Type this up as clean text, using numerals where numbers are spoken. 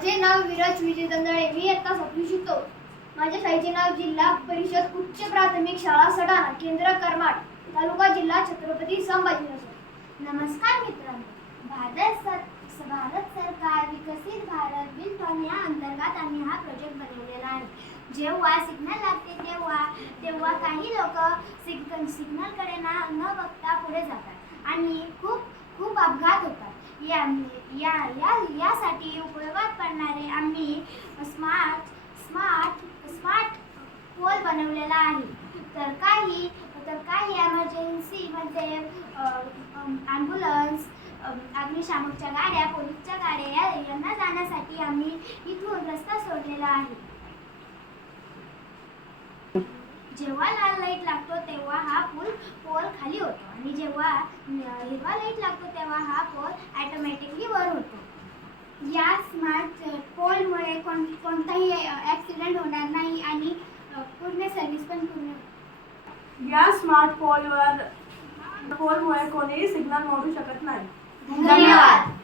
माझे नाव विराज विजय दंदाळे. मी इयत्ता 7वी शिकतो. माझ्या शाळेचे नाव जिल्हा परिषद उच्च प्राथमिक शाळा सडाणा, केंद्र करमाड, तालुका जिल्हा छत्रपती संभाजीनगर. नमस्कार मित्रांनो, भारत सरकार विकसित भारत बिल्डकॉन या अंतर्गत आम्ही हा प्रोजेक्ट बनवलेला आहे. जेव्हा सिग्नल लागते तेव्हा काही लोक सिग्नलकडे न बघता पुढे जातात आणि खूप अपघात होतात. यासाठी उपयोगात पडणारे आम्ही स्मार्ट पोल बनवलेला आहे. तर काही एमर्जन्सीमध्ये ॲम्ब्युलन्स, अग्निशामकच्या गाड्या, पोलीसच्या गाड्या यांना जाण्यासाठी आम्ही इथून रस्ता सोडलेला आहे. जेव्हा लाल लाईट लागतो तेव्हा हा पोल खाली होतो आणि जेव्हा हिरवा लाईट लागतो तेव्हा हा पोल ऑटोमॅटिकली वर होतो. या स्मार्ट पोलमुळे कोणताही ॲक्सिडेंट होणार नाही आणि पूर्ण सर्व्हिस पण पूर्ण. या स्मार्ट पोलमुळे कोणीही सिग्नल मोडू शकत नाही. धन्यवाद.